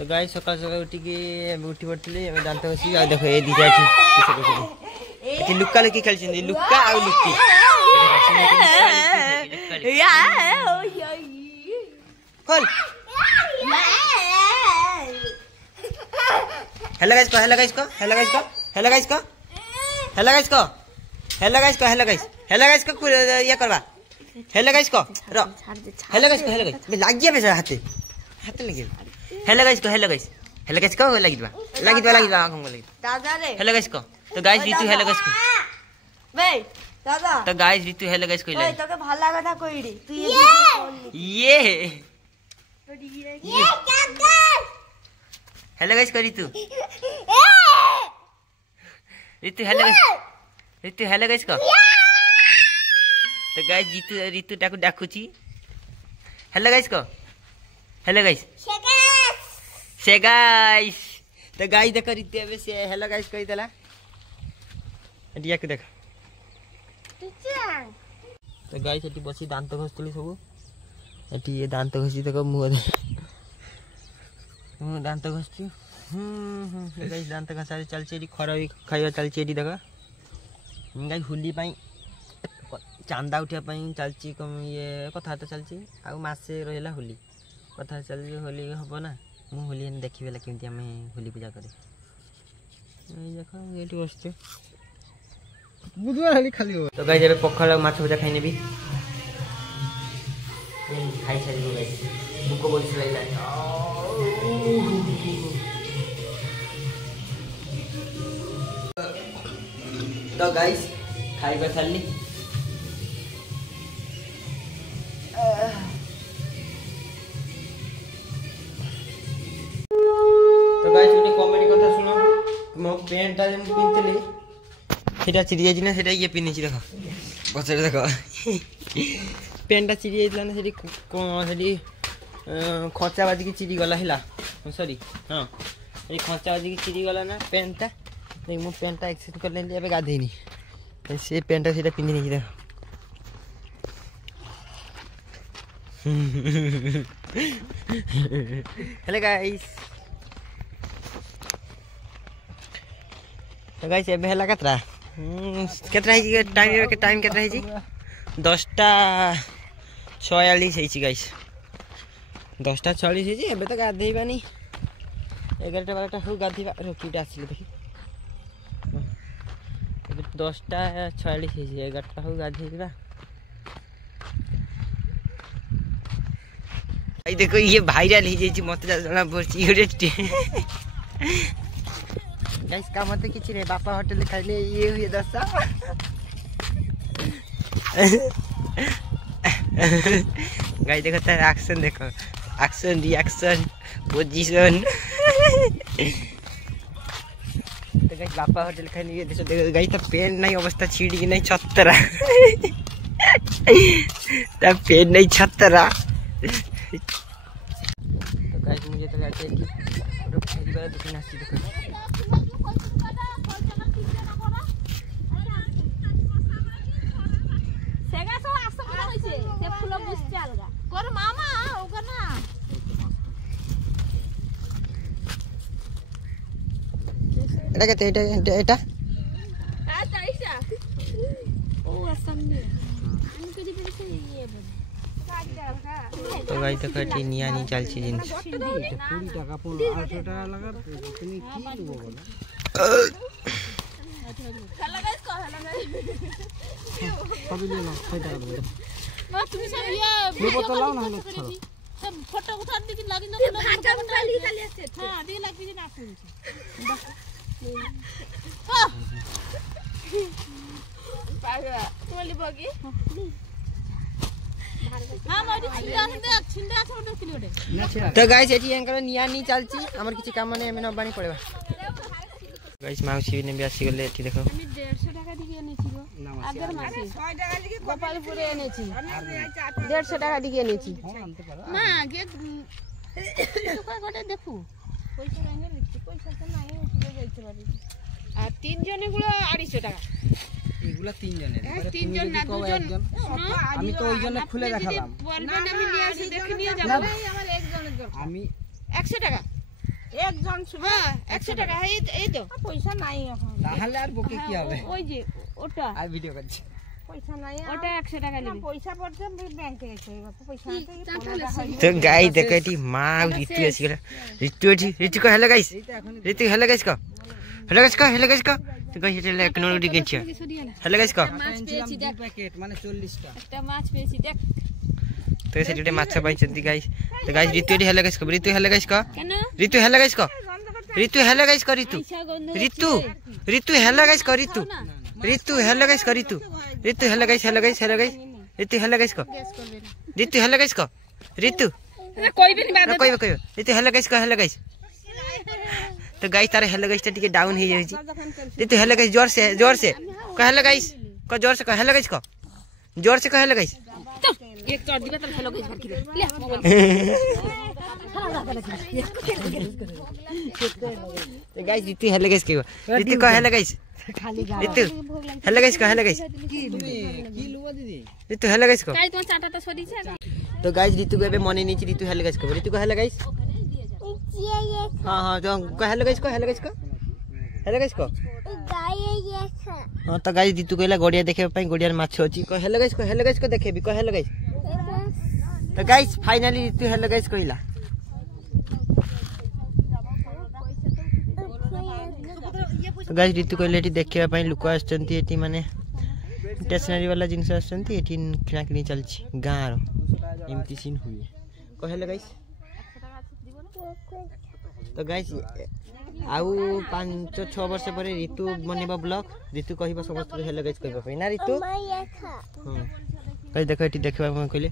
तो गाइस सकाल सकाल उठी पड़ती दांत घसी आ देखो ये दीदी अच्छी लुक्का लुक्की खेल लुक्का आ लुक्की खोल हेलो गाइस को हेलो गाइस को हेलो गाइस को हेलो गाइस को हेलो गाइस को हेलो गाइस को हेलो गाइस हेलो गाइस को ये करवा हेलो गाइस को रो हेलो गाइस मैं लाग गया बेसा हाथे हाथे लगे हेलो गाइस को हेलो गाइस को लागिदवा आंखों लगी दादा रे हेलो गाइस को तो गाइस ऋतु हेलो गाइस को बे दादा तो गाइस ऋतु हेलो गाइस को ओए तोके ভাল লাগা था কইড়ি তুই ये काका हेलो गाइस को ऋतु हेलो गाइस को तो गाइस ऋतु टाकू डाकुची हेलो गाइस को हेलो गाइस से गाइस तो गाइस देखो ऋतु एबे से हेलो गाइस कहि देला एडिया को देख तो गाइस एटी बसी दांत घसतली सब एटी ये दांत घसी देखो मुंह दांत घसती गाइस दांत घसा चलची खरा भी खाइबा चलची एटी देखो गाइस होली पाई चांदा उठिया पाई चलची कम ये कथा तो चलची आ मासे रहला होली कथा चलची होली हबो ना मु होली देखिबेला केमती हमें होली पूजा करे देखो एटी बसते बुधवार खाली खाली हो तो गाइस एबे पखाल माछ भजा खाइ नेबी खाइ सारी हो गाइस भूख बोलछ लाइला तो गाइस खाइबा सारली तो गाइस उनी कॉमेडी कथा सुनो मो पेंटा जे पिनतली सेटा चिरी जाई ना सेटा ये पिनी छी देखो बसरे देखो पेंटा चिरी जाइला ना सेटी सेटी खचा बाजी की चिरी गला हिला सॉरी हां ए खचा बाजी की चिरी गला ना पेंटा देख मो पेंटा एक्सचेंज कर लेली एबे गाधेनी से पेंटा सेटा पिनी नहीं देखो हेलो गाइस तो गाइस एबे हला कतरा है टाइम केतरा है जी 10:46 है जी गाइस 10:46 है जी एबे तो गाधेइबानी 11:12 हो गाधेइबा रोकीटा आसिले देखि एबे 10:46 है जी 11 हो गाधेइबा आई देखो ये वायरल ही जे मत जना बरची गोटे गाइस का मत किछि रे बापा होटल खाइले ये हुए दसा गाइस देखो तार एक्शन देखो एक्शन रिएक्शन पोजीशन तो गाइस बापा होटल खाइले ये देखो गाइस त पेन नहीं अवस्था छिड़ी नहीं छतरा त पेन नहीं छतरा तो गाइस मुझे तो लगता है कि रुक मेरी बात दुकान आसी देखो सेगा सो आसम होइसे से फुल बुझते अलगा कर मामा ओकर ना এটা কত এটা आ ताइसा ओ असम में আমি কদি বলছে ইয়ে বলে तो गाइस देखो टी निया नहीं चलছি জিনিস 20 টাকা 800 টাকা লাগা তুমি কি দেবো বলো हेलो गाइस को हेलो गाइस कभी ले लो 6 টাকা দেবো ना तुम सब ये मैं बताओ ना हमें सब फोटो उठा दी कि लागिन ना फाटा उठाली खाली আছে हां दी लाग भी ना सुन पागला तुम्हारी बगी हां मारी छिंडा छोड़ किलोटे तो गाइस एटी एंकर निया नहीं चलची हमर किछि काम नै एमे नबानी पड़ेबा गाइस माउसी ने भी आसी गेले एटी देखो আমি 150 টাকা দিয়ে এনেছি গো আগের মাসে 6 টাকা দিয়ে গোপালপুরে এনেছি 150 টাকা দিয়ে এনেছি না আগে তো কয় ঘটে দেখু পয়সা রাঙ্গে লিখছি পয়সা তো নাই উঠে যাইতে পারি আর তিন জনে গুলো 250 টাকা এগুলা তিন জনের মানে তিন জন না দুজন আমি তো ওই জন্য খুলে দেখালাম বলবেন আমি নিয়ে আসি দেখে নিয়ে যাব আমার একজনের দরকার আমি 100 টাকা হ্যাঁ 100 টাকা এই তো পয়সা নাই এখন তাহলে আর বকে কি হবে ওই যে ওটা আর ভিডিও করছি পয়সা নাই ওটা 100 টাকা নেবে পয়সা পড়ছে ব্যাংকে গেছে পয়সা তো গাইস দেখো এটি মা আর ঋতু আসি গেল ঋতু এটি ঋতু কো হ্যালো গাইস ঋতু হ্যালো গাইস কো তো গাইস এটা এক নোটি গেছে হ্যালো গাইস কো মাছ পেয়েছি দেখ প্যাকেট মানে 40 টা একটা মাছ পেয়েছি দেখ তো সেটি মাছ পাইছেন গাইস তো গাইস ঋতু এটি হ্যালো গাইস কো ঋতু হ্যালো গাইস কো কেন ঋতু হ্যালো গাইস কো ঋতু হ্যালো গাইস কো ঋতু পয়সা গন্ধ ঋতু ঋতু হ্যালো গাইস কো ঋতু ঋতু হ্যালো গাইস কো ঋতু ঋতু হ্যালো গাইস ঋতু হ্যালো গাইস কো গ্যাস করবে না ঋতু হ্যালো গাইস কো ঋতু কইবে নি বাদ কইবে ঋতু হ্যালো গাইস কো হ্যালো গাইস तो गाइस तारे हेलो गाइस टिके डाउन हो जाई ऋतु हेलो गाइस जोर से कह हेलो गाइस को जोर से कह हेलो गाइस को जोर से कह हेलो गाइस एक चढ़ दिबे त हेलो गाइस भरकी ले मोबाइल तो गाइस ऋतु हेलो गाइस के ऋतु को हेलो गाइस ऋतु हेलो गाइस को हेलो गाइस কি লুবা দিদি ऋतु हेलो गाइस को काई तो चाटा तो सरी छे तो गाइस ऋतु को एबे मने नीचे ऋतु हेलो गाइस को ऋतु को हेलो गाइस हां तो को हेलो गाइस को हेलो गाइस को हां तो गाइस ऋतु कहला गड़िया देखे पई गड़िया माछ अछि को हेलो गाइस को देखेबी को हेलो गाइस तो गाइस फाइनली ऋतु हेलो गाइस कहला तो गाइस ऋतु कहले एटी देखिया पई लुक आछंती एटी माने स्टेशनरी वाला जिंस आछंती एटी किना किनी चलछि गार एमती सीन हुए को हेलो गाइस तो गाइस आउ 5-6 वर्ष पर ऋतु बनेबा ब्लॉग ऋतु कहबा समस्त हेलो गाइस कहबा पई ना ऋतु हां गाइस देखो एटी देखबा म कहले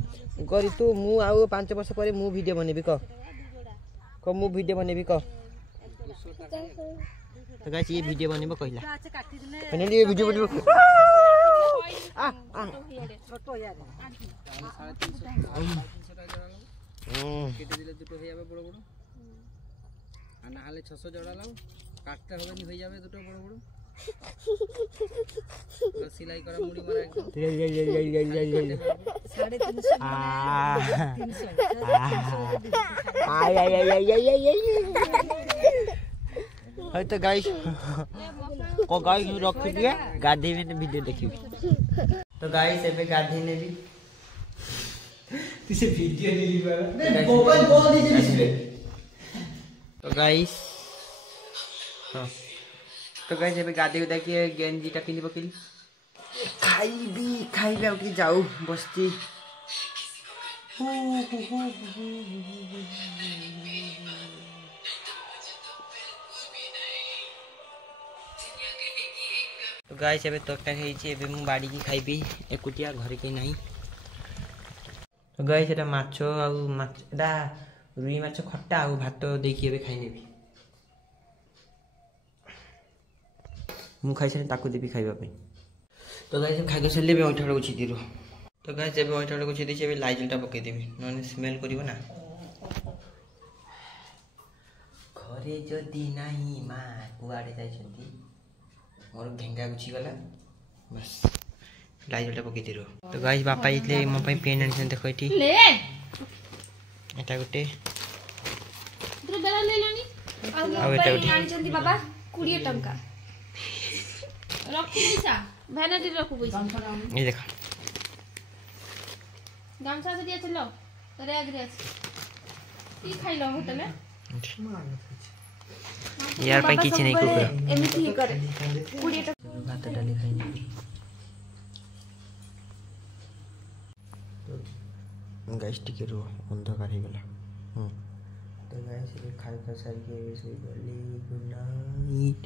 को ऋतु मु आउ 5 वर्ष पर मु वीडियो बनेबी को मु वीडियो बनेबी को तो गाइस ये वीडियो बनेबो कहला फाइनली ये वीडियो बनेबो ছোট यार কেটে দিলে দুটো হয়ে যাবে বড় বড় আর না হলে 600 জোড়া লাও কাটতে হবে নি হয়ে যাবে দুটো বড় বড় সেলাই করা মুড়ি মারা একদম 350 तो गाइस को गाइस रख दिए गाधी में वीडियो देखिबी तो गाइस एबे गाधी ने भी तुसे वीडियो ले ली बाबा मैं मोबाइल बोल दीजिए तो गाइस हां तो गाइस एबे गाधी उदा के गेंजी टा किनी बकिली खाइबे उठी जाऊ बस्ती तो गाइस एबे तोटा खाइछि एबे मु बाडी की खाइबी एकुटिया घर के नाही तो गाइस एटा माछो आ माछडा रुई माछो खट्टा आ भात देखि एबे खाइ नेबी मु खाइ छे ताको देबी खाइबा पे तो गाइस खाइ सले बे ओठाडो गुछि दिरो तो गाइस एबे ओठाडो गुछि दिछि एबे लाइजलटा पके देबी नने स्मेल करिवो ना घरे जदी नाही मा कुआडे जाय छथि मोर घेंगा गुछि गला बस लाइजलटा पके दिरो तो गाइस बापा इतले मो पई पेन आनछन देखो एठी ले एटा गुटे तू बेला ले लानी आ एटा गुटे आनिचंती बाबा 20 टंका रखी दिसा भैनाटी रखु पैसा ये देखो गामसा से दिया चलो तरे आगरे की खाइलो होटल में यार पई किछ नहीं कुकुर एमिति ही करे 20 टंका भात डाली खाइ तो गाइस टिके रो अंधकार हो गला तो गाइस खाइ खा सारी के सोई गली गुड नाइट।